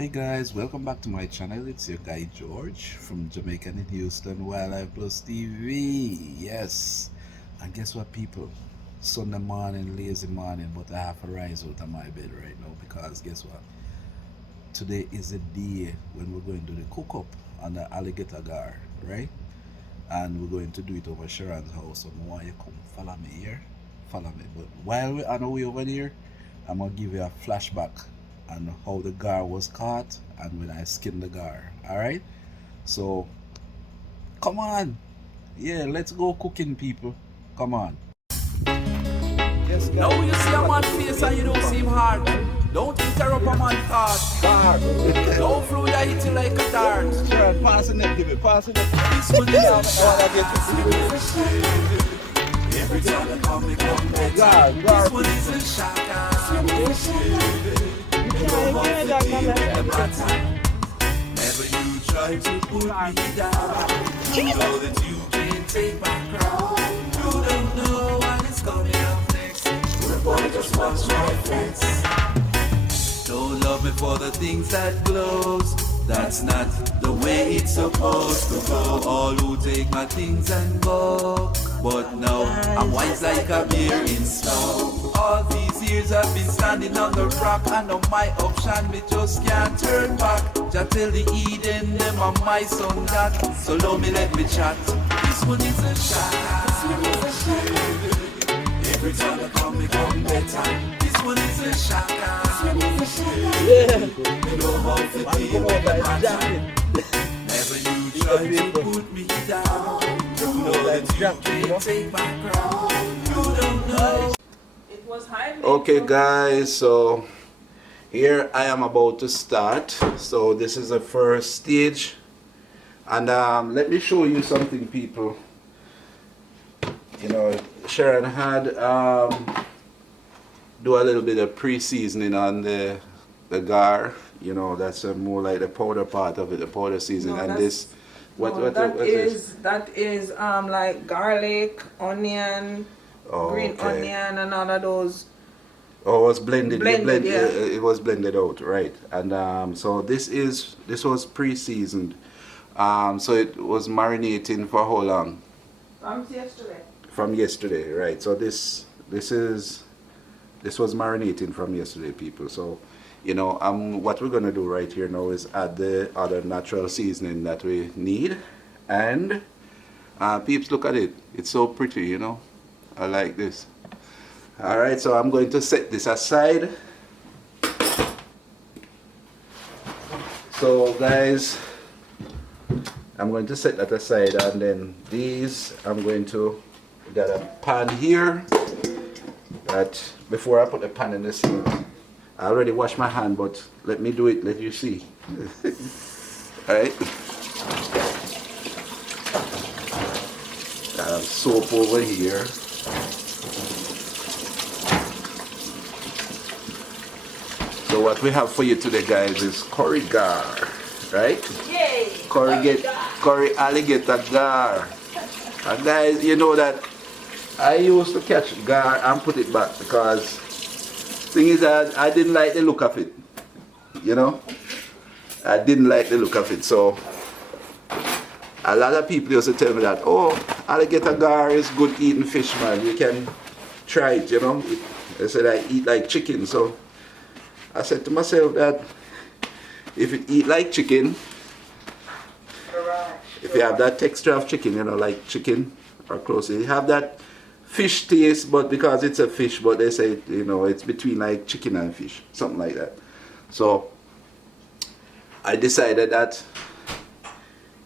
Hey guys, welcome back to my channel. It's your guy George from Jamaican in Houston Wildlife Plus TV. Yes, and guess what, people? Sunday morning, lazy morning, but I have to rise out of my bed right now because guess what? Today is the day when we're going to do the cook up on the alligator gar, right? And we're going to do it over Sharon's house. So I want you to come follow me here. Follow me. But while we're on the way over there, I'm gonna give you a flashback on how the gar was caught and when I skinned the gar. Alright? So come on. Yeah, let's go cooking, people. Come on. Yes, now you see a man's face and you don't seem hard. Don't interrupt a man's thought. Don't flow that hit you like a dart. Sure, passing it, give it, passing it. This one is a shot. Every time you come, me come better. This one is a shot. You don't want to be the matter. Never you try to put me down. You know that you can't take my crown. You don't know what is coming up next. Good boy, just watch my face. Don't love me for the things that glows. That's not the way it's supposed to go. All who take my things and go. But now I'm wise like a bear in snow. All these years I've been standing on the rock, and on my option me just can't turn back. Just tell the Eden them are my son that. So love me, let me chat. This one is a shot. This one is a shot. Every time I come, me come better. This one is a shot. This one is a shot. Yeah. You know how to deal with the matter. Never you try to put me down. You know that you can't take my crown. You don't know. It was high. Okay guys, so here I am about to start. So this is the first stage. And let me show you something, people. You know, Sharon had do a little bit of pre-seasoning on the gar. You know, that's more like the powder part of it, the powder seasoning. No, and that's- this, what that is like garlic, onion, Oh, green okay. onion, and all of those. Oh, it was blended. Blended, yeah. It was blended out, right? And so this was pre-seasoned. So it was marinating for how long? From yesterday. From yesterday, right? So this was marinating from yesterday, people. So you know, what we're gonna do right here now is add the other natural seasoning that we need, and peeps, look at it. It's so pretty, you know. I like this. All right, so I'm going to set this aside. So guys, I'm going to set that aside, and then these I'm going to got a pan here. That before I put the pan in the sink, I already washed my hand, but let me do it. Let you see. All right. Got a soap over here. So what we have for you today, guys, is curry gar, right? Yay! Curry alligator gar. And guys, you know that I used to catch gar and put it back because thing is that I didn't like the look of it. You know? I didn't like the look of it. So a lot of people used to tell me that, oh, alligator gar is good eating fish, man. You can try it, you know. They said I eat like chicken. So I said to myself that if it eat like chicken, if you have that texture of chicken, you know, like chicken or close, you have that fish taste, but because it's a fish, but they say, you know, it's between like chicken and fish, something like that. So I decided that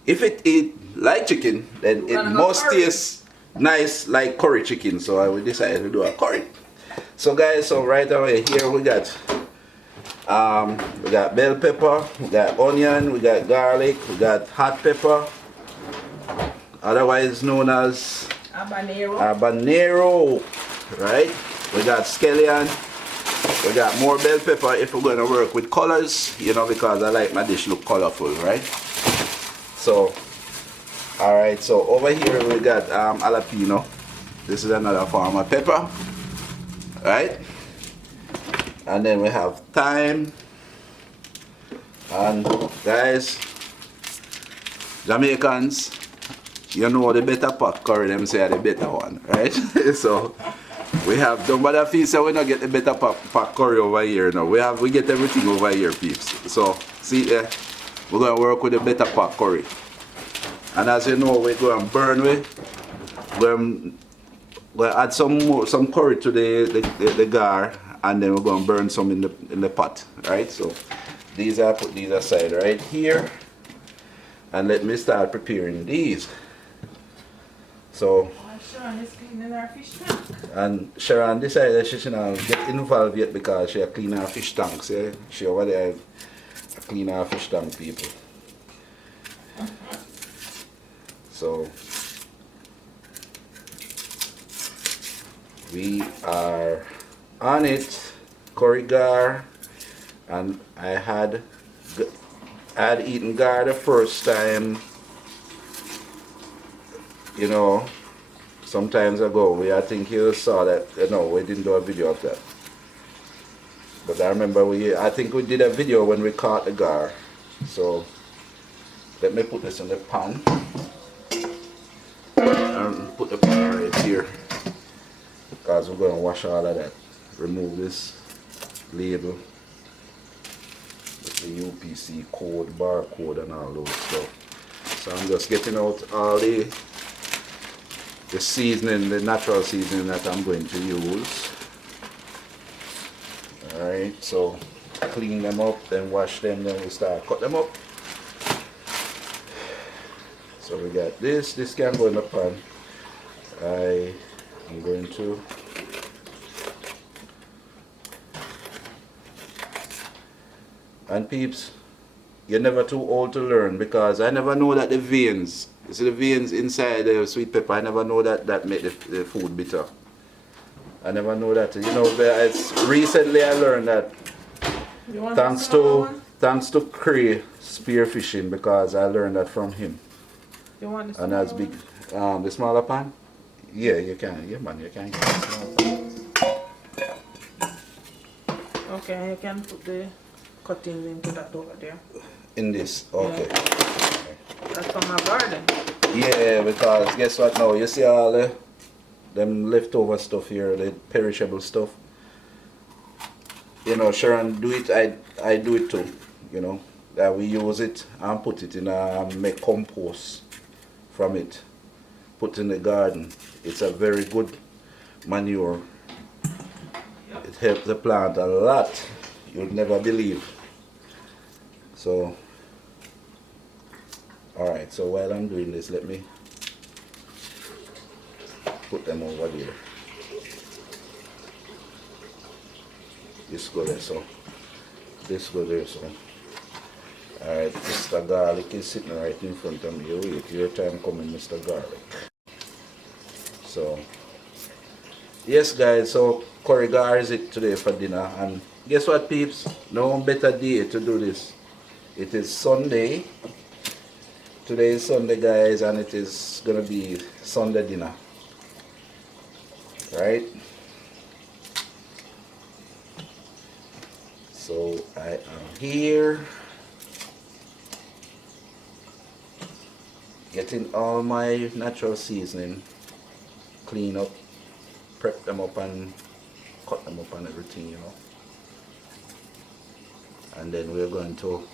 if it eat like chicken, then it must taste nice like curry chicken. So I will decide to do a curry. So guys, so right away here we got bell pepper, we got onion, we got garlic, we got hot pepper, otherwise known as habanero, right? We got scallion, we got more bell pepper if we're going to work with colors, you know, because I like my dish look colorful, right? So, alright, so over here we got jalapeno. This is another form of pepper, right? And then we have thyme, And guys, Jamaicans, you know the better pot curry, them say are the better one, right? So we have, don't bother feel so we not get the better pot curry over here now. We get everything over here, peeps. So see there, we're gonna work with the better pot curry. And as you know, we're going to burn we'll add some curry to the gar, and then we're going to burn some in the pot, right? So these I put these aside right here, and let me start preparing these. So Sharon is cleaning our fish tank. and Sharon decided she should not get involved yet because she clean her fish tanks. Yeah? She over there clean her fish tank, people. So we are on it, curry gar, and I had eaten gar the first time, you know, sometimes ago. I think you saw that, you know, we didn't do a video of that. But I remember I think we did a video when we caught the gar. So let me put this in the pan. And put the pan right here. Because we're going to wash all of that. Remove this label with the UPC code, barcode and all those stuff. So I'm just getting out all the seasoning, the natural seasoning that I'm going to use. Alright, so clean them up, then wash them, then we start cut them up. So we got this can go in the pan. I am going to and peeps, you're never too old to learn, because I never know that the veins, you see the veins inside the sweet pepper, I never know that make the food bitter. I never know that. You know, it's recently I learned that thanks to Curried spearfishing, because I learned that from him. You want the And that's big. The smaller pan? Yeah, you can. Yeah, man, you can get the smaller pan. Okay, you can put the cuttings into that over there. In this, okay. Yeah. That's from my garden. Yeah, because guess what now? You see all them leftover stuff here, the perishable stuff. You know, Sharon do it, I do it too. You know, that we use it and put it in make compost from it. Put in the garden. It's a very good manure. It helps the plant a lot. You'd never believe. So, alright, so while I'm doing this, let me put them over there. This go there, so this go there, so alright, Mr. Garlic is sitting right in front of me. Wait, your time coming, Mr. Garlic. So yes guys, so curry gar is it today for dinner, and guess what peeps, no better day to do this. It is Sunday. Today is Sunday guys, and it is gonna be Sunday dinner. Right? So I am here getting all my natural seasoning, clean up, prep them up and cut them up and everything, you know. And then we're going to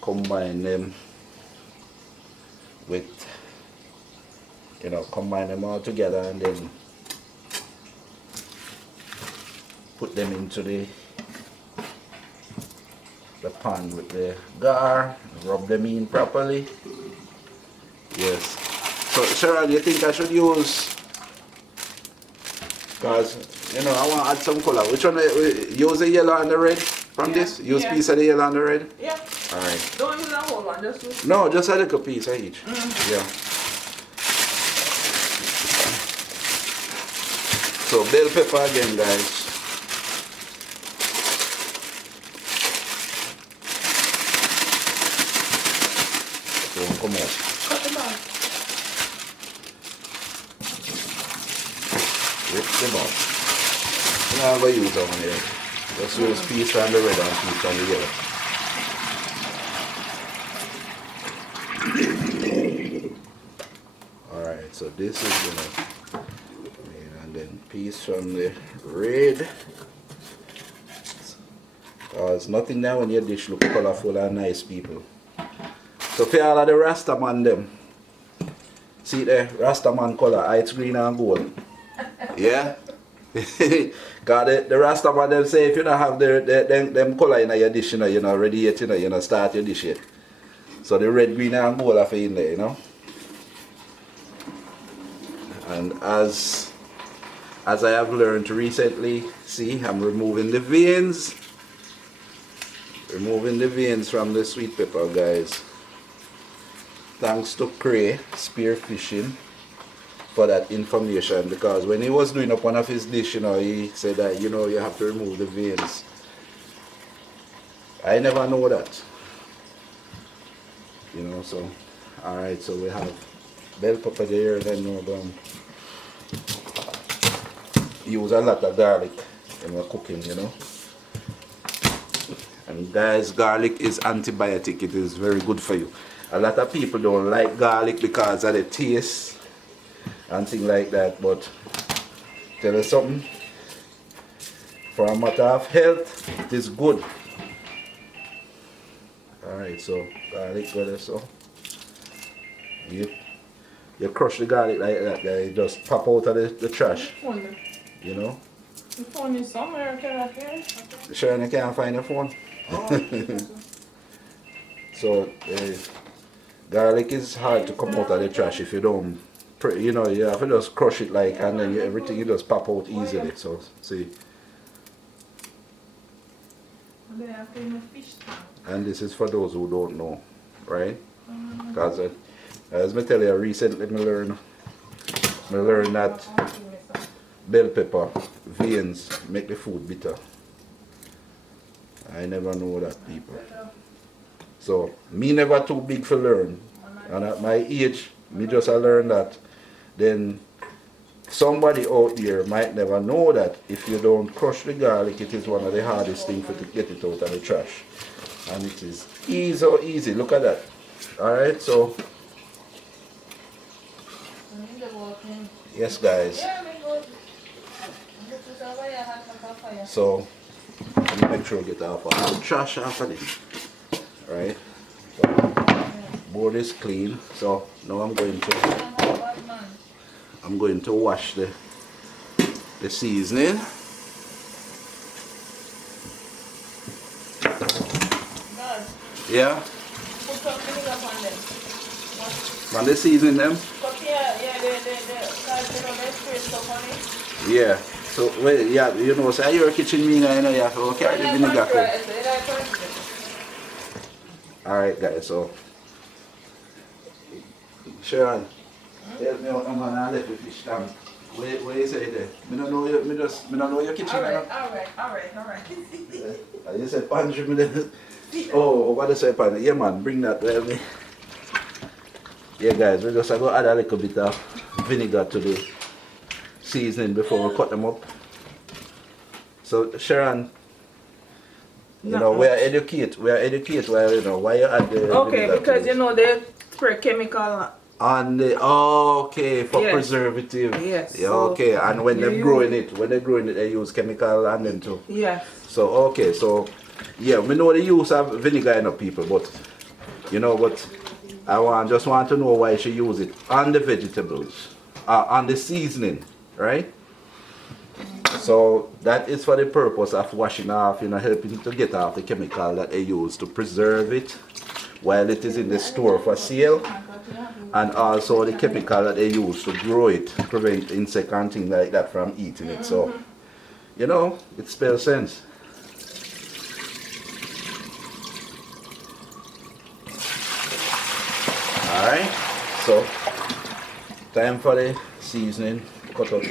combine them with, you know, combine them all together, and then put them into the pan with the gar, rub them in properly. Yes. So Sharon, you think I should use, because you know I want to add some color. Which one? Use the yellow and the red from this? Use piece of the yellow and the red? Yeah. Alright. Don't use a whole one, just use. No, just a little piece of each. Yeah. So bell pepper again guys. So come on. Cut them off. Rip them off. I'm going to use them here. Let's use piece from the red and piece from the yellow. Alright, so this is gonna, and then piece from the red. There's nothing there when your dish look colorful and nice, people. So for all of the Rastaman them, see there, Rastaman color, it's green and gold. Yeah? Cause the Rastaman them say if you don't have them color in your dish, you're not ready yet, you're not start your dish yet. So the red, green and gold are for in there, And as I have learned recently, see, I'm removing the veins. Removing the veins from the sweet pepper, guys. Thanks to Curried Spearfishing for that information, because when he was doing up one of his dish, he said that you have to remove the veins. I never know that. So alright, so we have bell pepper there, then we're going to use a lot of garlic when we're cooking, And guys, garlic is antibiotic. It is very good for you. A lot of people don't like garlic because of the taste and things like that. But tell you something, for a matter of health, it is good. Alright, so garlic go there, so you crush the garlic like that, guys. Just pop out of the trash. The phone is somewhere, can I hear? Sure, you can't find your phone. So garlic is hard to come out of the trash if you don't, you have to just crush it and then everything you just pop out easily. So see, and this is for those who don't know, right? Because as I tell you, recently I learned that bell pepper veins make the food bitter. I never know that, people. So, me never too big for learn. And at my age, me just learn that. Then, somebody out there might never know that if you don't crush the garlic, it is one of the hardest things to get it out of the trash. And it is easy. Look at that. Alright, so. Yes, guys. So, let me make sure we get off all the trash off of this. Right? So, board is clean. So now I'm going to wash the seasoning. Yeah? Put some vinegar on them. On the seasoning them? Yeah. So, well, yeah, so your kitchen meaner, you have to carry the vinegar. Alright, guys, so. Sharon, help me out, I'm gonna let the fish down. What you say there? I don't know your kitchen. Alright. You said punch me there. Oh, what do you say, pan? Yeah, man, bring that to me. Yeah, guys, we're just going to add a little bit of vinegar to the seasoning before we cut them up. So, Sharon, we are educate why you add the okay, because they spray chemical on the for preservative. Yes. Yeah, okay, and when they're growing it, they use chemical on them too. Yes. So okay, so yeah, we know the use of vinegar in people, but but I just want to know why she use it on the vegetables, on the seasoning, right? So that is for the purpose of washing off, helping to get off the chemical that they use to preserve it while it is in the store for sale, and also the chemical that they use to grow it, prevent insect and things like that from eating it. So, it spells sense. Alright, so time for the seasoning cut up.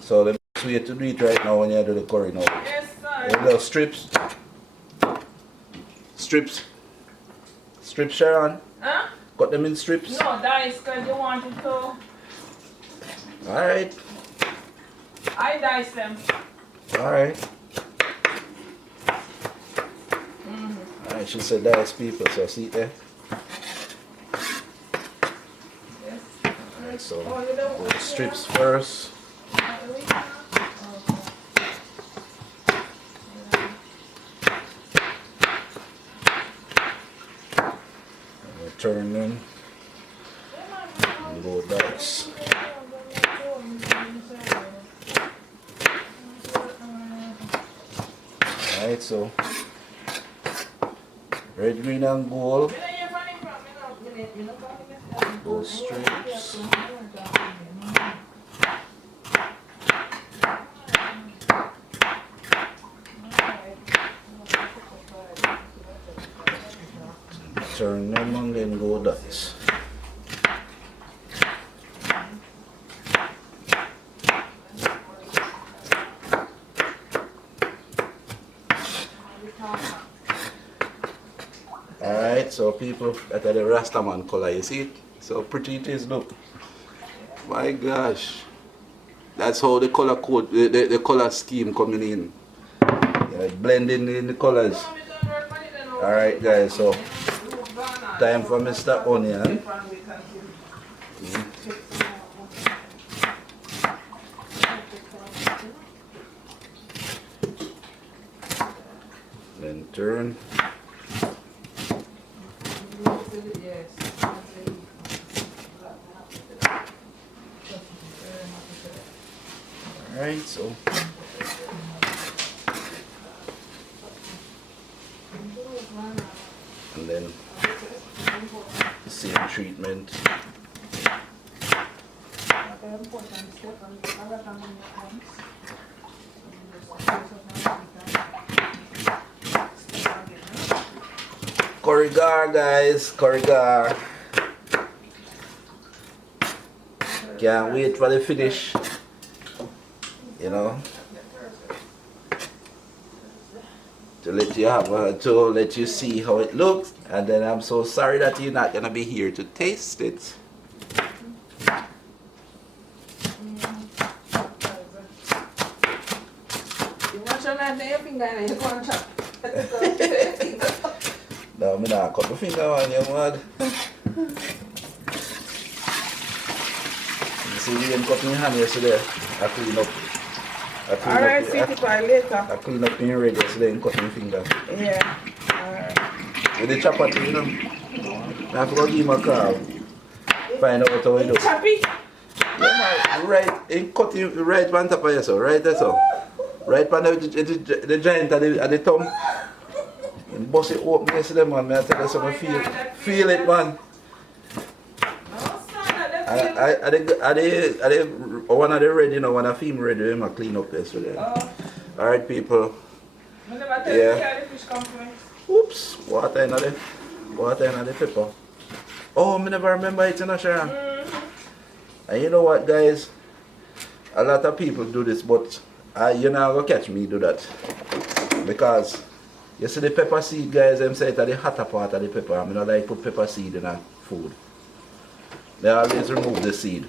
So the best way to do it right now when you do the curry now. Yes, sir. Little strips. Strips, Sharon. Huh? Cut them in strips. No, that is because you want it to Alright. I dice them. Alright. Alright, she said dice people, so see there. Yes. Alright, so Oh, you don't go strips first. Turn them and go dice. Alright, so red, green, and gold. Go strips. Turn them and then go dice. Alright, so people, that are the Rastaman color, you see it? So pretty it is, look. My gosh. That's how the color code, the color scheme coming in. Yeah, blending in the colors. Alright guys, so time for Mr. Onion. Then turn. Alright, so and then the same treatment. Curried, guys, curried. Can't wait for the finish. You know, to let you have to let you see how it looks, and then I'm so sorry that you're not gonna be here to taste it. No, I'm not cut my finger on you, man. You see, we didn't cut my hand yesterday. I clean up. Alright, see it later. I clean up in red yesterday and cut my finger. Yeah. Alright. With the chopper too, you know. I have to go give him a call. Find out what we do. Choppy? Yeah, man, right, he cut you right on top of you, so right there, so. Right on the giant at the thumb. And bust it open yesterday, man. I tell you something, feel it, man. I one of the red, you know, when I film red, I clean up yesterday. Alright, people. Yeah. Oops, water in the pepper. Oh, I never remember it, you know, Sharon. And you know what, guys? A lot of people do this, but you're not going to catch me do that. Because you see the pepper seed, guys, them say it's the hotter part of the pepper. I don't like put pepper seed in a food. They always remove the seed.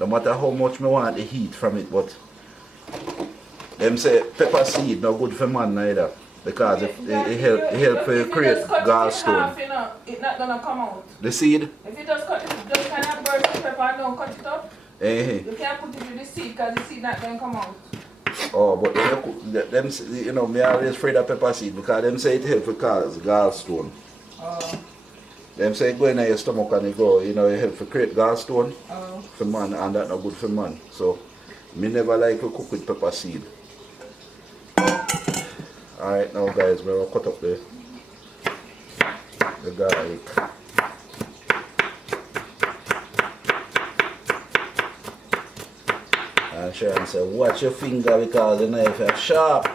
No matter how much I want the heat from it, but them say pepper seed not good for man neither. Because it help to create gallstone. It's not gonna come out. The seed? If you just cut it, just kind of burst the pepper and don't cut it up, you can't put it in the seed because the seed not gonna come out. Oh, but them, you know, me always afraid of pepper seed because them say it help to cause gallstone. Them say it go in your stomach and it go, you know, it help to create gallstone for man, and that's not good for man. So, me never like to cook with pepper seed. Alright, now guys, we're going to cut up the garlic. And Sharon said, watch your finger because the knife is sharp.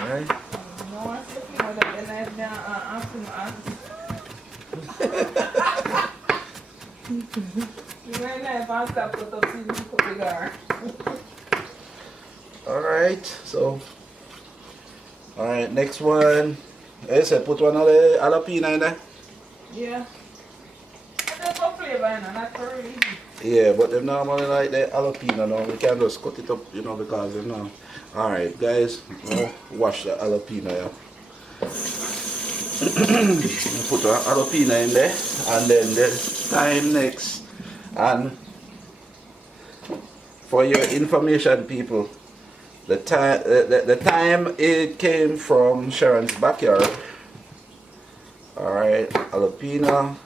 Alright. Alright, so alright, next one. Hey, say put one of the jalapeno in there. Yeah. And there's no flavor in it, not curry. Yeah, but them normally like the jalapeno now. We can just cut it up, you know, because you know. Alright, guys, now wash the jalapeno, yeah. Put a jalapeno in there, and then the time next. And for your information, people, the time it came from Sharon's backyard. Alright, jalapeno.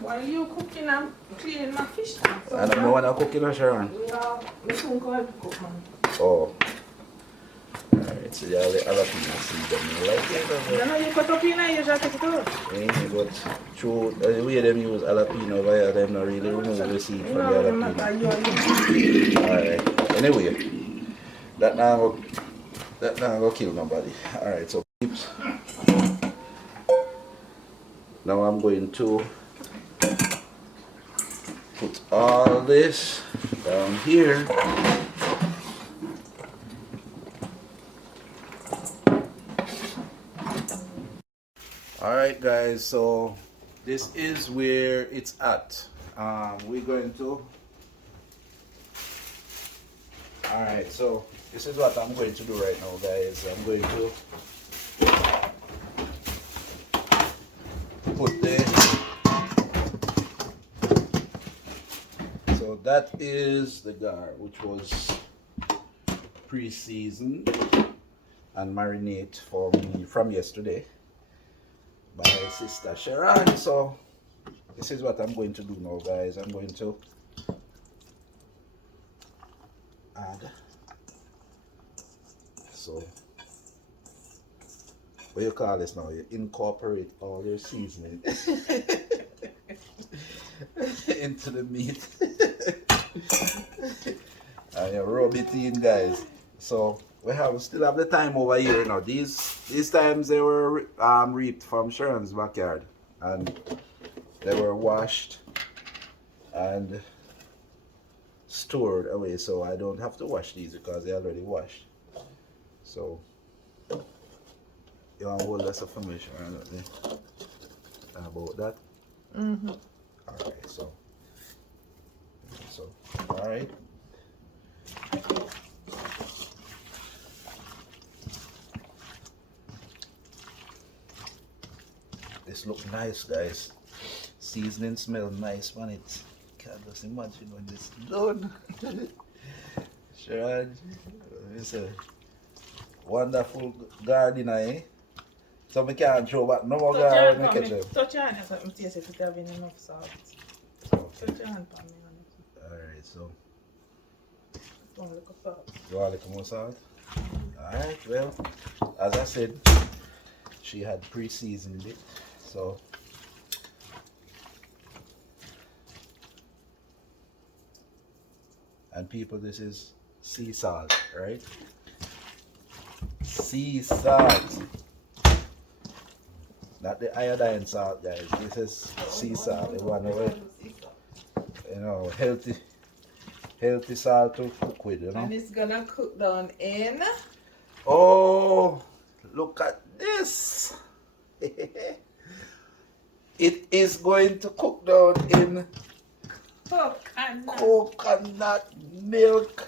While you cooking, I'm cleaning my fish tank. So I don't know what I'm cooking on Sharon. yeah, we soon go to cook, man. Oh. Alright, so you have the jalapeno seed and you like it? You know you cut up in here, you just take it out. Yeah, but through the way them use jalapeno over here, them not really remove the seed from the jalapeno. Alright, anyway, that now go kill nobody. Alright, so peeps. Now I'm going to put all this down here. Alright guys, so this is where it's at. We're going to alright, so this is what I'm going to do right now, guys. I'm going to put the so that is the gar which was pre-seasoned and marinate for me from yesterday by Sister Sharon. So this is what I'm going to do now, guys. I'm going to add, so what you call this now? You incorporate all your seasoning into the meat and you rub it in, guys. So we still have the time over here now. These times they were reaped from Sharon's backyard and they were washed and stored away, so I don't have to wash these because they're already washed. So you want a whole lot of information about that? Mm-hmm. Alright, so alright. This look nice, guys. Seasoning smell nice, man. It can't just imagine when this is done. Sharon, it's a wonderful gardener, eh? So we can't throw back no more garden in the kitchen. Touch your hand and let me taste if it have enough salt. Touch your hand for me. Alright, so Don't look at salt. you want a little more salt? Alright, well, as I said, she had pre-seasoned it, so and people, this is sea salt, right? Sea salt, not the iodine salt, guys. This is sea salt, the one away, you know, healthy salt to cook with, you know. And it's gonna cook down in. Oh, look at this. It is going to cook down in coconut milk.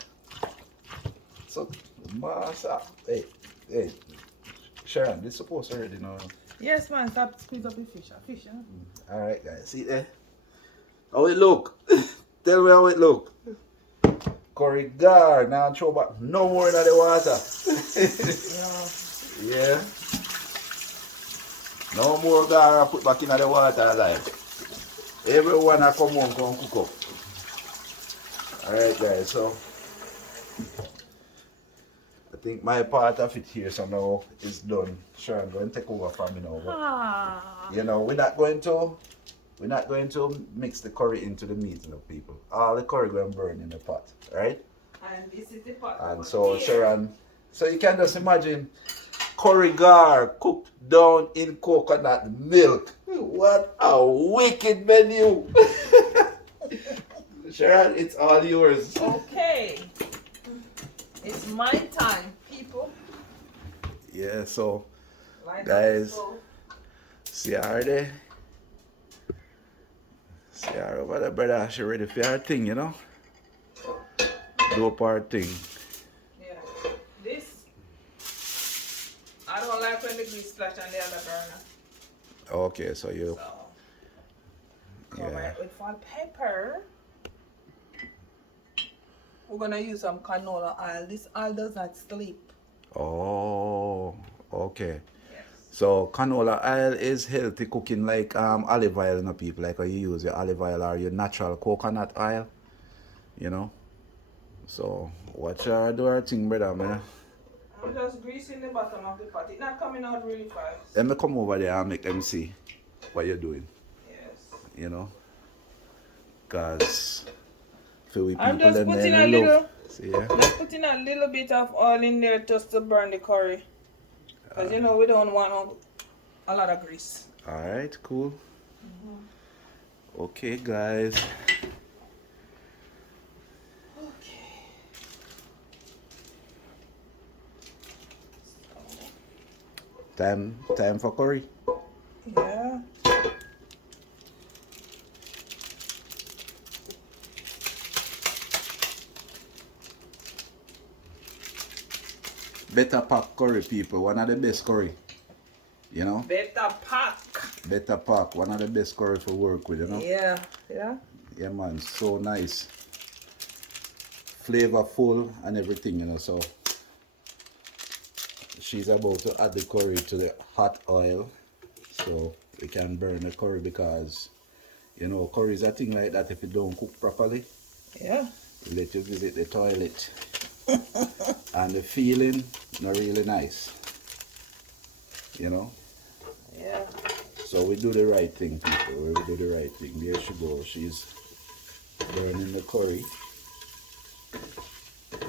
So, massa. Hey, Sharon, this is supposed to already know. Yes, man, stop squeeze up the fish. Fish, huh? Alright, guys, see there? How it look? Tell me how it look. Curried, now throw back no more in the water. Yeah. No more gar put back in the water like. Everyone I come home come cook up. Alright guys, so I think my part of it here so now is done. Sure, I'm going to take over from me now. But, you know, we're not going to mix the curry into the meat, you know, people. All the curry going to burn in the pot, right? And this is the pot. And so Sharon, so you can just imagine curry gar cooked down in coconut milk. What a wicked menu. Sharon, it's all yours. Okay. It's my time, people. Yeah, so Light guys, up the stove. see her there? See her over there, brother. She ready for her thing, you know? Dope her thing. Yeah. This, I don't like when the grease splash on the other burner. Okay, so you, So, cover yeah. it with some pepper. We're gonna use some canola oil. This oil does not sleep. Oh, okay. Yes. So canola oil is healthy cooking like olive oil, you know, people. Like when you use your olive oil or your natural coconut oil, you know. So watch her do her thing, brother, man. I'm just greasing the bottom of the pot. It's not coming out really fast. Let me come over there and make them see what you're doing, Yes. you know. Cause for we I'm people just them putting they a love. little, See, yeah? just putting a little bit of oil in there just to burn the curry. Because you know we don't want a lot of grease. Alright, cool. Okay, guys. Okay. Time for curry. Yeah. Better pack curry, people. One of the best curry. You know? Better pack. Better pack. One of the best curry for work with, you know? Yeah. Yeah. Yeah, man. So nice. Flavorful and everything, you know. So she's about to add the curry to the hot oil. So we can burn the curry because, you know, curry is a thing like that if you don't cook properly. Yeah. It let you visit the toilet. And the feeling not really nice, you know. Yeah. So we do the right thing, people. We do the right thing. There she goes. She's burning the curry,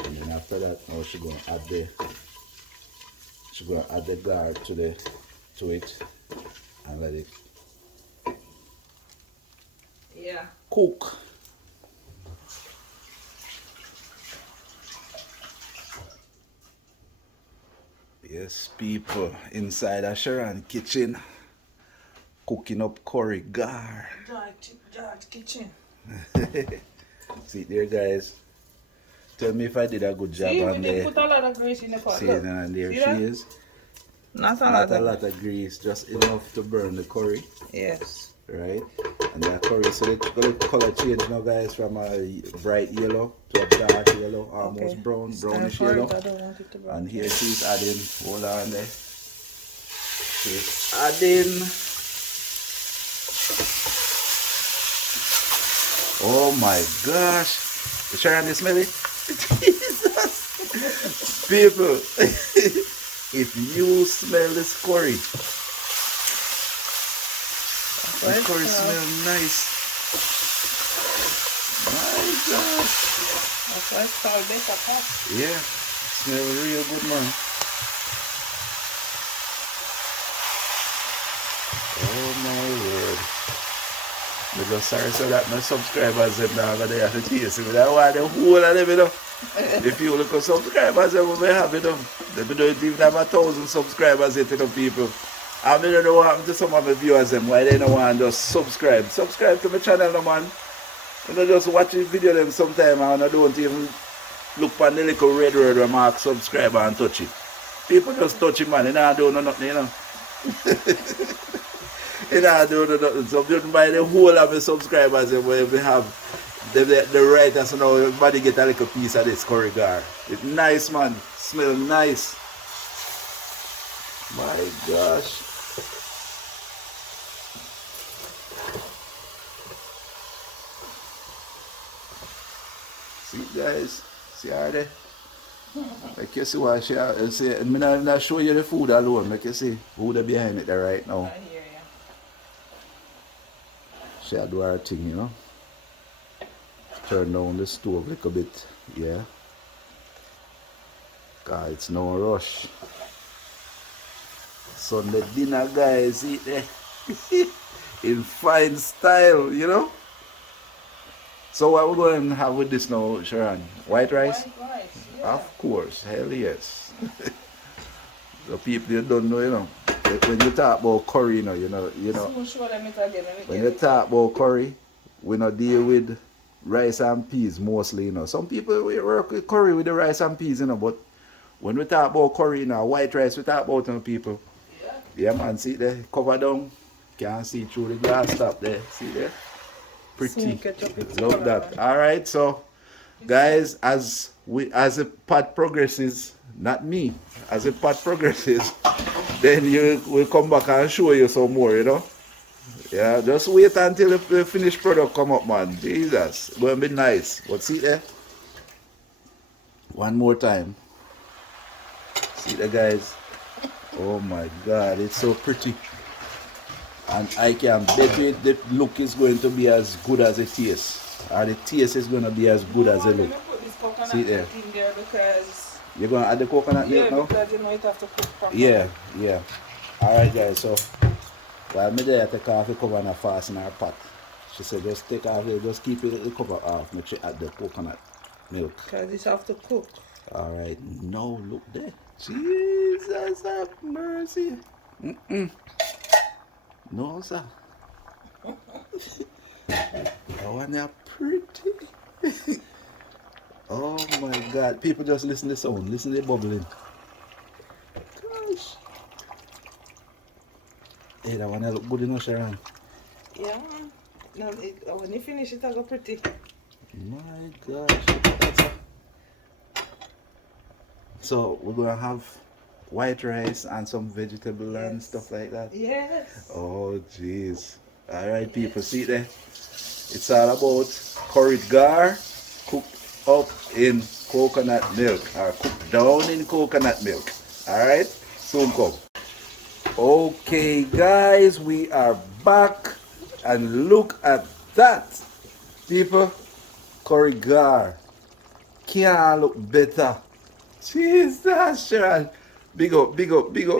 and then after that, now she's gonna add the guard to it and let it Yeah. cook. Yes, people, inside a Sharon kitchen, cooking up curry gar. George kitchen. See there, guys. Tell me if I did a good job See, we on did there. put a lot of grease in the pot. See, Look. and there See she that? is. Not a Not lot. a lot of grease, just enough to burn the curry, Yes. right? And the curry, so the color change now, guys, from a bright yellow to a dark yellow, almost Okay. brownish Time for yellow. it. I don't want it to burn. And here she's adding, hold on there. She's adding, oh my gosh. Sharon, you smell it? Jesus. People, if you smell this curry, the curry smells nice. My gosh. That's why it's called better pack. Yeah, smell real good, man. Oh my word. I'm just sorry so that my subscribers them now over there to chase me. I want the whole of them, you know. If you look at subscribers them we have, you know. They don't even have 1,000 subscribers yet, you know, people. I mean, I don't know what happened to some of my viewers them why they don't want to just subscribe. Subscribe to my channel, no man. You know, just watch the video them sometime and I don't even look on the little red word where mark subscribe and touch it. People just touch it, man. You know, don't know nothing, you know. You know, don't know nothing. So just by the whole of the subscribers we have the right, so now everybody get a little piece of this curry gar. It's nice, man. Smell nice. My gosh. See, guys, see her there? Like you see what she say, I'm not show you the food alone, like you see who there behind it there right now. I hear ya. She do her thing, you know. Turn down the stove a little bit, yeah. God, it's no rush. Sunday dinner, guys. Eat there. In fine style, you know. So what we're going to have with this now, Sharon? White rice? White rice, yeah. Of course, hell yes. The people you don't know, you know. When you talk about curry, you know. Soon show them it again. When you talk about curry, we not deal with rice and peas mostly, you know. Some people we work with curry with the rice and peas, you know, but when we talk about curry, you know, white rice, we talk about people. Yeah, man, see there, cover down. Can't see through the glass top there. See there? Pretty. Love that. Alright, so guys, as the pot progresses, not me, as the pot progresses, then you will come back and show you some more, you know. Yeah, just wait until the finished product come up, man. Jesus, it's gonna be nice. But see there? One more time. See there, guys? Oh my God, it's so pretty. And I can bet you the look is going to be as good as it tastes. Or the taste is going to be as good as it looks. See there? In there because You're going to add the coconut milk now? because you know it have to cook properly. Yeah. Alright guys, so while me there, I take off the cover and I fasten our pot. She said just take off it, just keep the cover off. Make sure you add the coconut milk. Because it have to cook. Alright, now look there. Jesus have mercy. No, sir. Oh, and they're pretty. Oh my God. People just listen to the sound. Listen to the bubbling. Gosh. Hey, that one look good enough, Sharon. Yeah, man. No, when you finish it, it'll go pretty. My gosh. So, we're going to have white rice and some vegetable and stuff like that. Yes. Oh jeez. Alright people, see there? It's all about curried gar cooked up in coconut milk or cooked down in coconut milk. Alright? Soon come. Okay guys, we are back and look at that. People, curried gar can't look better. Jesus, Sharon. Big up. Go. You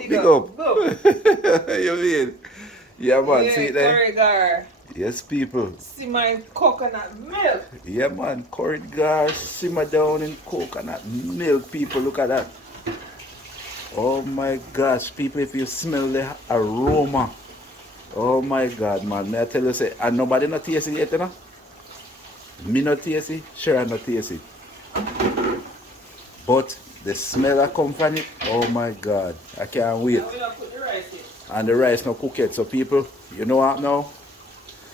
mean? Yeah, man, Yeah, see it there? curry gar. Yes, people. Simmering coconut milk. Yeah, man, curried gar simmer down in coconut milk, people. Look at that. Oh my gosh, people, if you smell the aroma. Oh my God, man. May I tell you, say, and nobody not taste it yet, you know? Me not taste it, Sharon not taste it. But the smell that come from it, oh my God, I can't wait. And we don't put the rice in. And the rice not cook yet. So people, you know what now?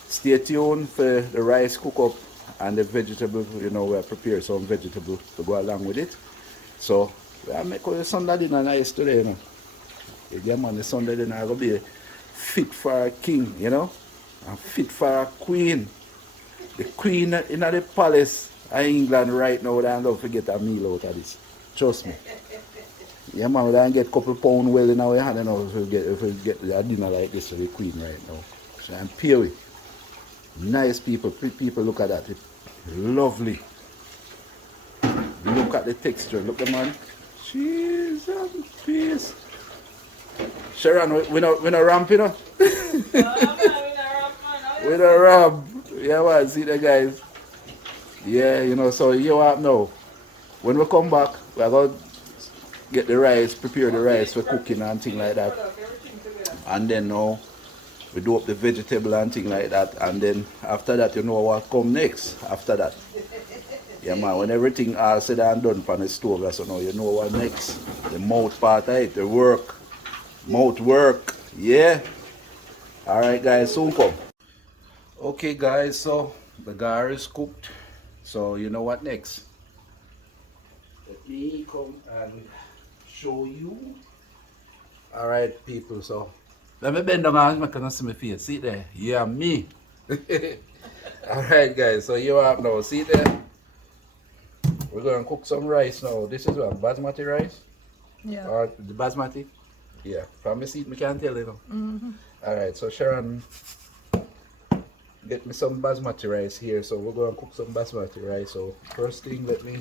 Stay tuned for the rice cook up and the vegetable, you know, we'll prepare some vegetable to go along with it. So we'll make the Sunday dinner nice today, you know. Yeah, man, the Sunday dinner will be fit for a king, you know, and fit for a queen. The queen in the palace of England right now, they don't forget a meal out of this. Trust me. Yeah, man, we don't get a couple pounds well in our hand, you know, if we get a dinner like this for the queen right now. So I'm pure. Nice people, pretty people, look at that. It's lovely. Look at the texture, look at man. Jesus, peace. Sharon, we not ramp, you know? We not ramp. Yeah, man, see the guys. Yeah, you know, so you up now. When we come back, we're going to get the rice, prepare the rice for cooking and things like that. And then now, we do up the vegetable and things like that. And then after that, you know what come next after that. Yeah, man, when everything all said and done from the stove, so now you know what next. The mouth part of it, the work. Mouth work, yeah. Alright guys, soon come. Okay guys, so the gar is cooked. So you know what next? Let me come and show you. Alright people, so let me bend down and make you see my face. See there? Yeah, me. Alright guys, so you have now, see there? We're going to cook some rice now. This is what, basmati rice? Yeah. Or the basmati? Yeah, from the seat, I can't tell you. Alright, so Sharon, get me some basmati rice here. So we're going to cook some basmati rice. So first thing, let me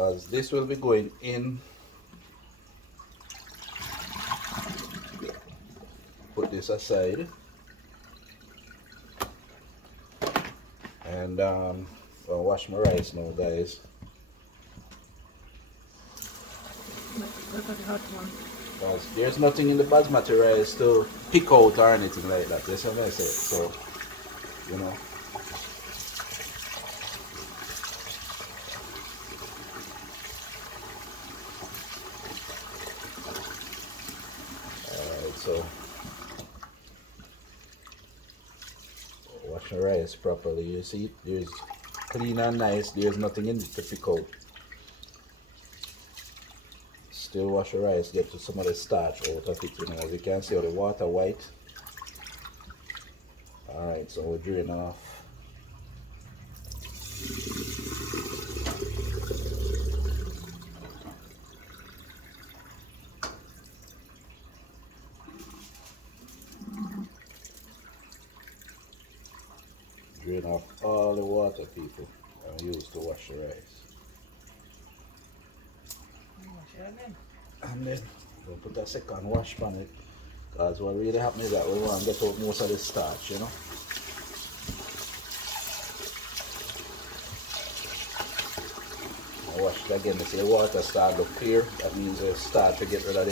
because this will be going in. Put this aside, and I'll wash my rice now, guys. Look at the hot one. Because there's nothing in the basmati rice to pick out or anything like that. That's what I said. So, you know. Alright, so wash the rice properly. You see, there's clean and nice. There's nothing in it to pick out. Still wash the rice, get to some of the starch out of it, you know. As you can see, all the water white. Alright, so we'll drain off. Drain off all the water, people, I use to wash the rice. And then we'll put a second wash pan it, because what really happens is that we want to get out most of the starch, you know. I wash it again. You see the water start to clear. That means the starch, to get rid of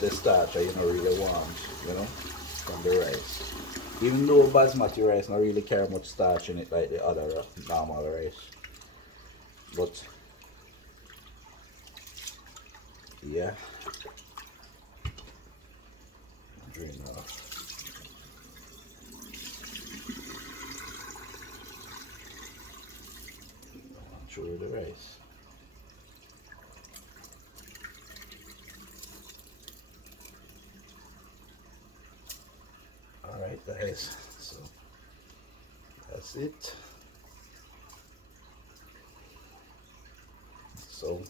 the starch that you don't really want, you know, from the rice. Even though basmati rice not really carry much starch in it like the other normal rice, but yeah, drain off. Show you the rice. Alright guys, so that's it. So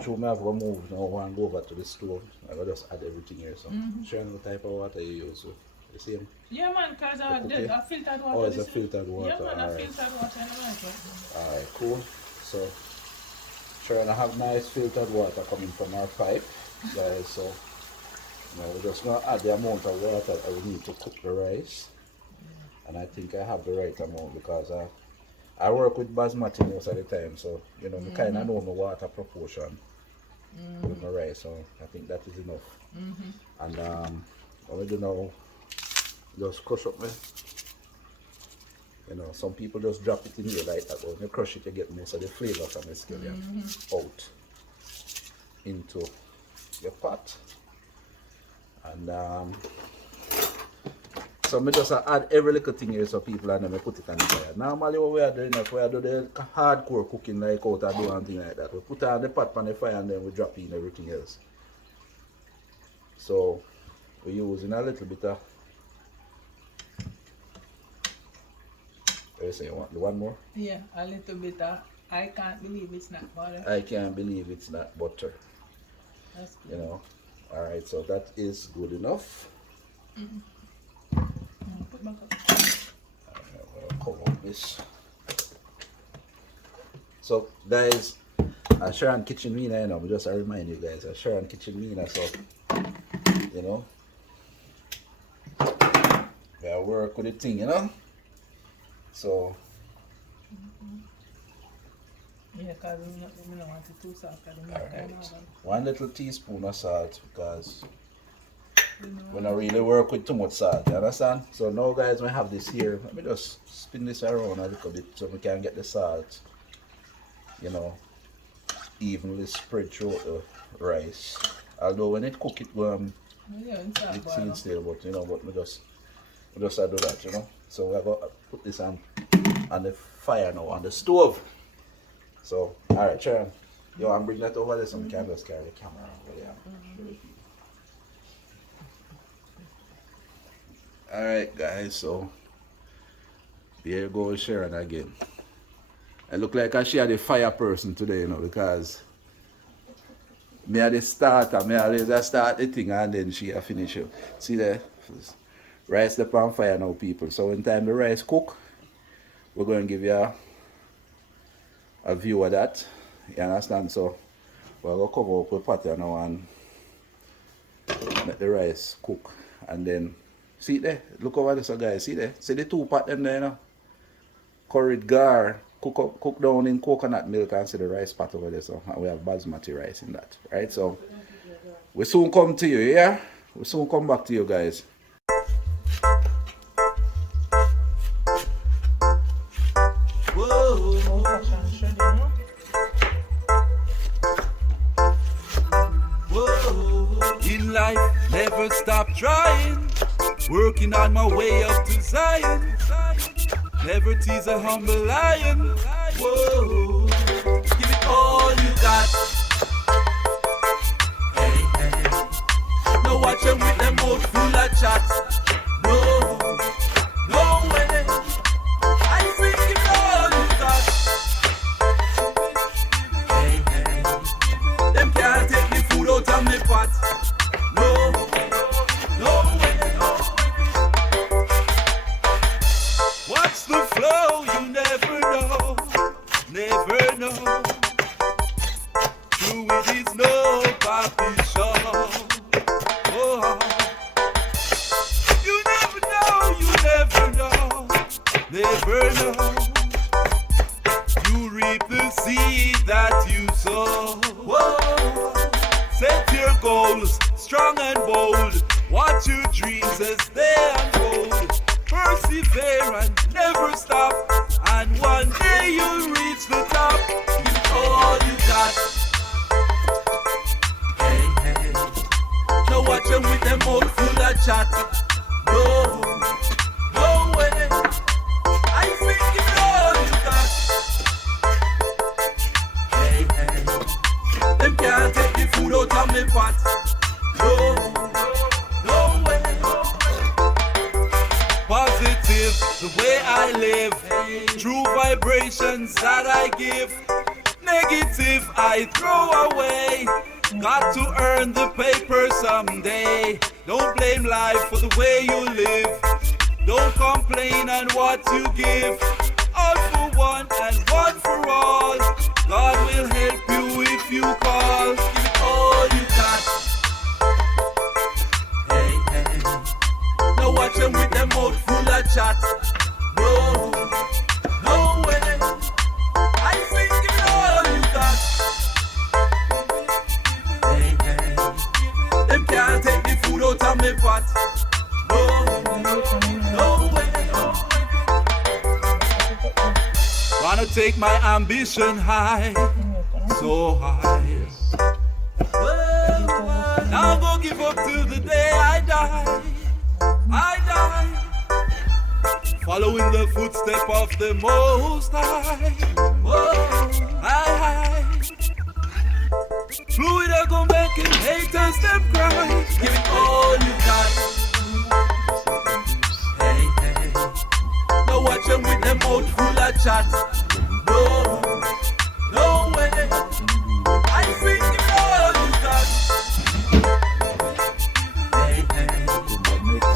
true, I have to move now and go over to the stove. I will just add everything here. So Sharon, what type of water you use? The same? Yeah man, because I filtered water. Oh, it's a filtered water. Yeah man, Alright. filtered water. Alright, cool. So Sharon, I have nice filtered water coming from our pipe, guys. So now we're just going to add the amount of water I will need to cook the rice. And I think I have the right amount, because I work with basmati most of the time, so you know, I kind of know my water proportion with my rice, so I think that is enough. And what we do now, just crush up you know, some people just drop it in here like that, but when you crush it, you get most of the flavor from the scallion out into your pot. And so I just add every little thing here so people and then I put it on the fire. Normally what we are doing, if we are doing the hardcore cooking like out or do anything like that, we put on the pot on the fire and then we drop in everything else. So we're using a little bit of, what you say, you want one more? Yeah, a little bit of, I can't believe it's not butter. I can't believe it's not butter. That's good. You know. Alright, so that is good enough. Put back up. I'll cover this. So guys, Sharon Kitchen Mina, you know, just to remind you guys, Sharon Kitchen Mina, so you know, we work with the thing, you know. So yeah, because we don't want it too soft. alright, 1 little teaspoon of salt, because we don't really work with too much salt, you understand? So now guys, we have this here. Let me just spin this around a little bit so we can get the salt, you know, evenly spread throughout the rice. Although when it cook it, it's in still, but you know, but we just do that, you know. So we're going to put this on the fire now, on the stove. So, alright, Sharon, you want to bring that over there so we can just carry the camera over there. Alright guys, so here goes Sharon again. I look like she had a fire person today, you know, because me at the starter, me always start the thing and then she finish it. See the rice up on fire now, people. So when time the rice cook, we're going to give you a view of that. You understand? So we're gonna cover up with patty now and let the rice cook. And then see it there? Look over this guys, see there? See the two pot them there, you know? Curried gar, cook down in coconut milk, and see the rice pot over there. So and we have basmati rice in that. Right? So we soon come to you, yeah? We soon come back to you guys. In life, never stop trying, working on my way up to Zion. Never tease a humble lion. Whoa, give it all you got. Hey, hey. No watch them with them mouth full of chat. No, no way. I say give it all you got. Hey, hey. Them can't take the food out of me pot. No, no way. Watch the flow, you never know, never know. Curried is no papi show. Oh, you never know, never know. You reap the seed that you sow. Whoa. Set your goals, strong and bold. Watch your dreams as they unfold. Persevere and never stop, and one day you'll reach the top. Give all you got. Hey, hey. Now watch them with them mouth full of chat. No, no way. I think give all you got. Hey, hey. Them can't take the food out of me pot. No, no way. Positive, the way I live. True vibrations that I give. Negative, I throw away. Got to earn the paper someday. Don't blame life for the way you live. Don't complain on what you give. All for one and one for all. God will help you if you call. Give it all you got. Hey, hey. Now watch them with them mouth full of chat. No, no way. I say give it all you got. Hey, hey. Them can't take the food out of me pot. No, no way. Wanna take my ambition high, so high. Well, now I'm gonna give up till the day I die. I die, following the footstep of the Most High. Whoa, high. Fluid are gonna make it, haters them cry. Give it all you got. Hey, hey. Now watch them with them mouth full of chat. No, no way. I think give it all you got. Hey, hey.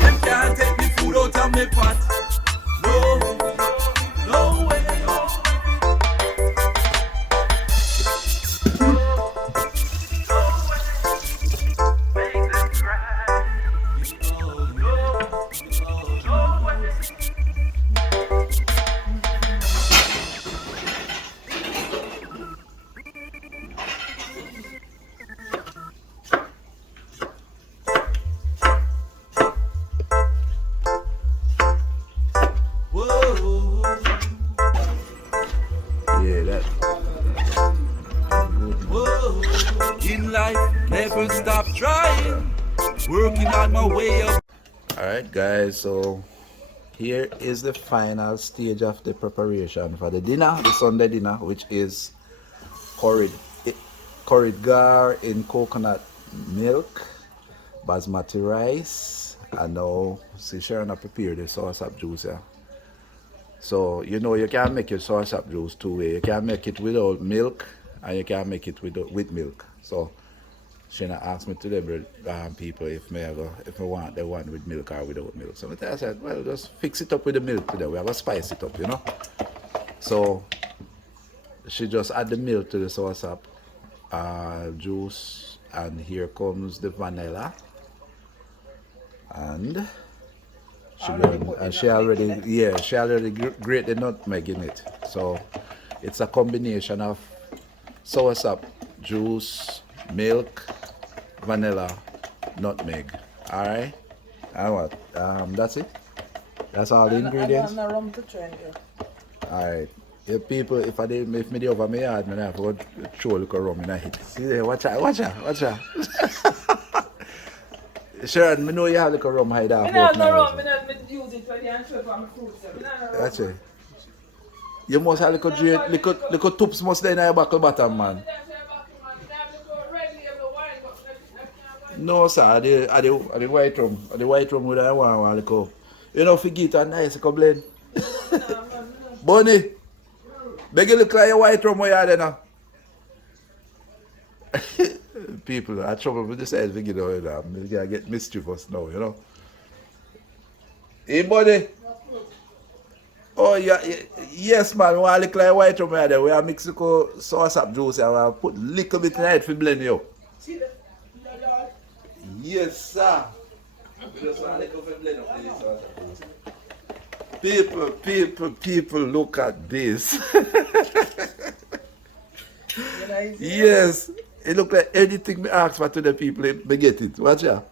Them can't take the food out of me pot. No, no way. Make them cry. No, no way. Yeah, that. Whoa. In life, never stop trying, working on my way up. Alright guys, so here is the final stage of the preparation for the dinner, the Sunday dinner, which is curried gar in coconut milk, basmati rice, and now see Sharon prepare the sauce up juice here. So you know you can make your sauce up juice two ways. You can make it without milk and you can make it with milk. So Shana asked me today, people, if I want the one with milk or without milk. So I said, well, just fix it up with the milk today. We have to spice it up, you know. So she just add the milk to the sauce up, juice, and here comes the vanilla, and she already grate the nutmeg in it. So it's a combination of soursop, juice, milk, vanilla, nutmeg. All right, and what? That's it. That's all the ingredients. And rum to trend you. Alright. If people, if me dey over my yard, I have to throw a little rum in a hit. See there, watch out. Sharon, me know you have a little rum hide off. I have no rum, I use it for the answer for my fruits. That's it. You must have a little drink, little tups must stay in your buckle bottom, man. No, sir, the white rum. The white rum with I want little. You know, forget a nice little blend. Bunny, beg you look like a white rum where you are there now. People are trouble with this head, you know, I'm gonna get mischievous now, you know. Hey, buddy. Oh, yeah, yes, man, we want to look like a white rum where there. We have Mexico sauce up juice and we have put a little bit in it for blend you. Yes, sir. We just want a little bit blend up this sauce up juice. People, look at this. Yes, it look like anything me ask for to the people, they get it. Watch out.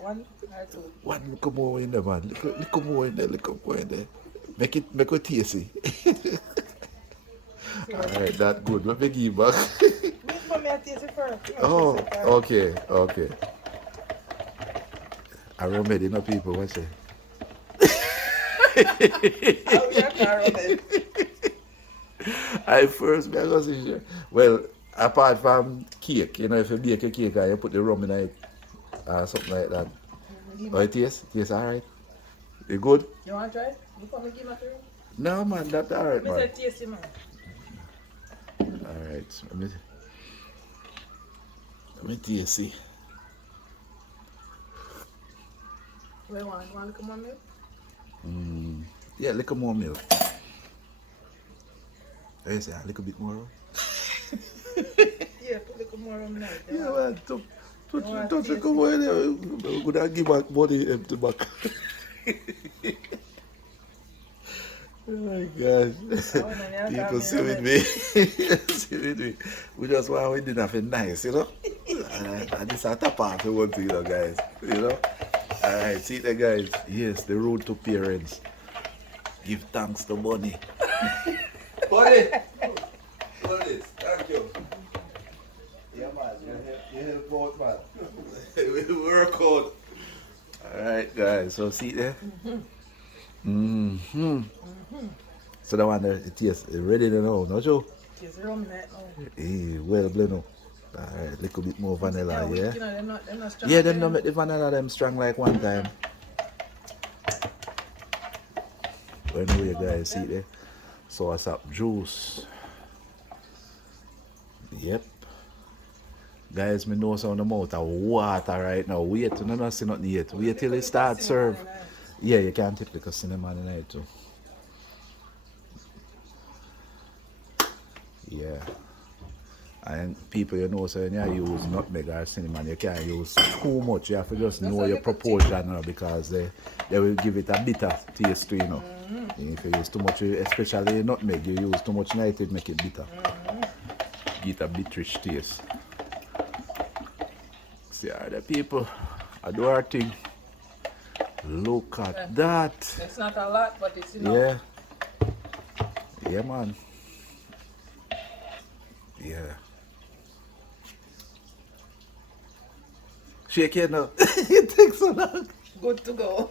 One or two. One little more in there, man. Little more in there. Make it tasty. Alright, that good. Let me give back. Wait for me to taste it first. Oh, okay. I remember no people, watch it. I first because well, apart from cake, you know, if you bake a cake and you put the rum in it or something like that. Oh, it tastes? Tastes alright? It good? You want to try it? You want me to give it to you? No, man, that's alright, man. It's tasty, man. Alright, let me taste it. What you want? You want a little more milk? Yeah, a little more milk. I say a little bit more. Yeah, put a little more rum in it. Yeah, man, touch a couple in there. We're going to give back money empty back. Oh my gosh. People see with me. We just want to do nothing nice, you know? And this is a top off the one thing, you know, guys. You know? Alright, see there, guys. Yes, the road to parents. Give thanks to Bunny. Bunny! Bunny, thank you. Yeah, man. You help out, man. We work out. Alright, guys. So, see there? So, that one there, it tastes ready now, no, Joe? Taste the rum in it now. Hey, well, blend. Alright, little bit more vanilla, yeah? You know, they're not strong. Yeah, them don't make the vanilla them strong like one time. Well, anyway, guys, see there? Sauce up juice. Yep. Guys, me know some amount of water right now. Wait, no, no, see nothing yet. Wait till it starts serve. Yeah, you can't tip the cinnamon in it too. Yeah. And people, you know, so when you use nutmeg or cinnamon, you can't use too much. You have to just know your proportion, you know, because they will give it a bitter taste to, you know. If you use too much, especially nutmeg, you use too much night, it make it bitter. Get a bitterish taste. See, the people, I do our thing. Look at that. It's not a lot, but it's enough. Yeah. Yeah, man. Yeah. Shake it now. It takes so long. Good to go.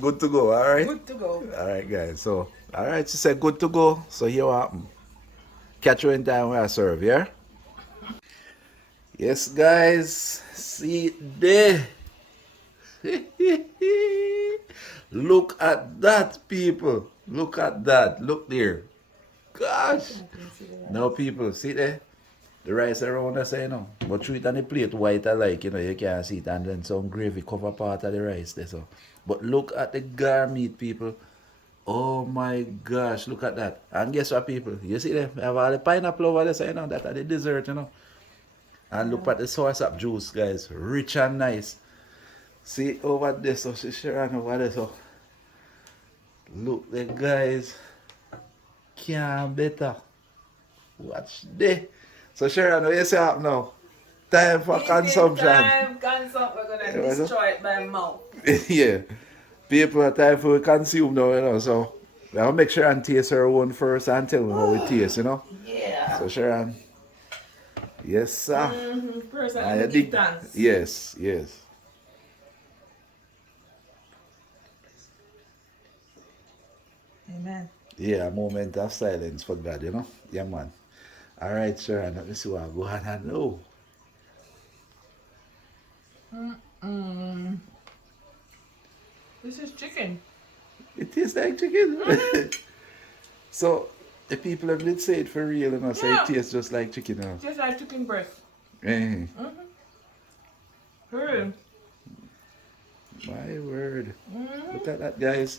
Good to go, alright? Good to go. Alright, guys. So, alright, she said good to go. So, here what happen. Catch you in time when I serve, yeah? Yes, guys. See there. Look at that, people. Look at that. Look there. Gosh. Now, people, see there? The rice around us, you know. But treat on the plate white alike, you know, you can't see it. And then some gravy cover part of the rice there, so. But look at the gar meat, people. Oh my gosh, look at that. And guess what, people? You see them? I have all the pineapple over there, so you know that are the dessert, you know. And look at the source of juice, guys. Rich and nice. See over there, so she Sharon over there, so look the guys. Can't better. Watch there. So Sharon, what you say up now? Time for consumption. Time, consumption. We're gonna Yeah, destroy it by mouth. Yeah. People are time for consume now, you know. So I'll make sure and taste her one first and tell me how it tastes, you know. Yeah. So Sharon. Yes, sir. First, Ah, I you give dig- thanks. Yes, yes. Amen. Yeah, a moment of silence for God, you know. Yeah, man. All right, Sharon. Let me see what I go on and know. This is chicken. It tastes like chicken. So the people have did say it for real, you know. Say Yeah. it tastes just like chicken, you know. Just like chicken breast. Eh, Hurry. my word. Look at that, guys.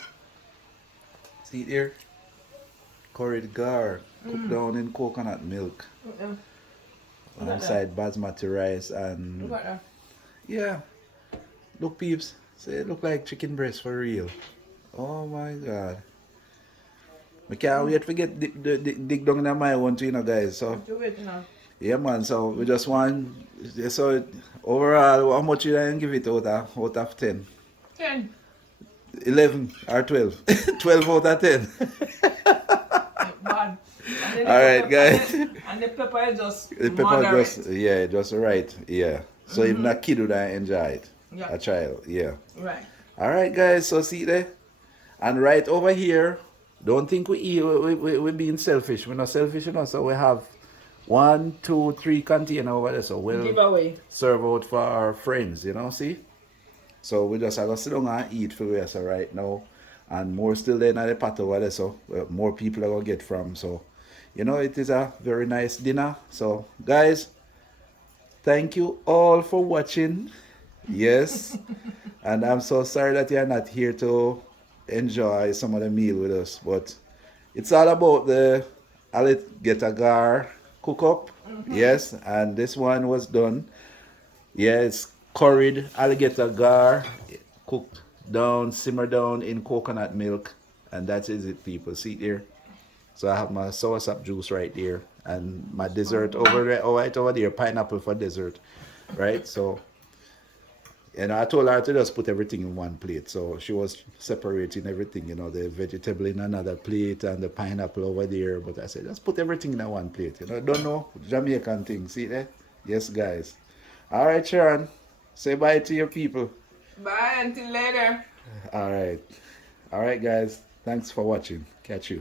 See it here? Curried gar, cooked down in coconut milk, Look at that. alongside basmati rice and Look at that. yeah. Look, peeps. Say it look like chicken breast for real. Oh my God. We can't wait to get dig down in my one too, you know, guys. So Do it now. yeah, man. So we just want. So overall, how much you can give it out of 10? 10. 11 or 12? 12 out of 10. Bad. And then the All right, pepper- guys. And the pepper is just The pepper moderate. just right. Yeah. So even a kid would enjoy it. Yeah. A child. Yeah. Right. All right, guys. So see there, and right over here. Don't think we eat. We're being selfish. We're not selfish, you know. So we have 1, 2, 3 container over there. So we'll Giveaway. serve out for our friends, you know. See. So we just have to sit down and eat for us right now, and more still there in the pot over there. So more people are gonna get from. So, you know, it is a very nice dinner. So, guys, thank you all for watching. Yes. And I'm so sorry that you're not here to enjoy some of the meal with us. But it's all about the alligator cook up. Yes. And this one was done. Yeah, it's curried alligator gar cooked down, simmered down in coconut milk. And that is it, people. See it here. So I have my soursop juice right there. And my dessert over there, right over there, pineapple for dessert. Right? So and I told her to just put everything in one plate. So she was separating everything, you know, the vegetable in another plate and the pineapple over there. But I said, just put everything in one plate. You know, don't know Jamaican thing. See there? Yes, guys. All right, Sharon. Say bye to your people. Bye until later. All right. All right, guys. Thanks for watching. Catch you.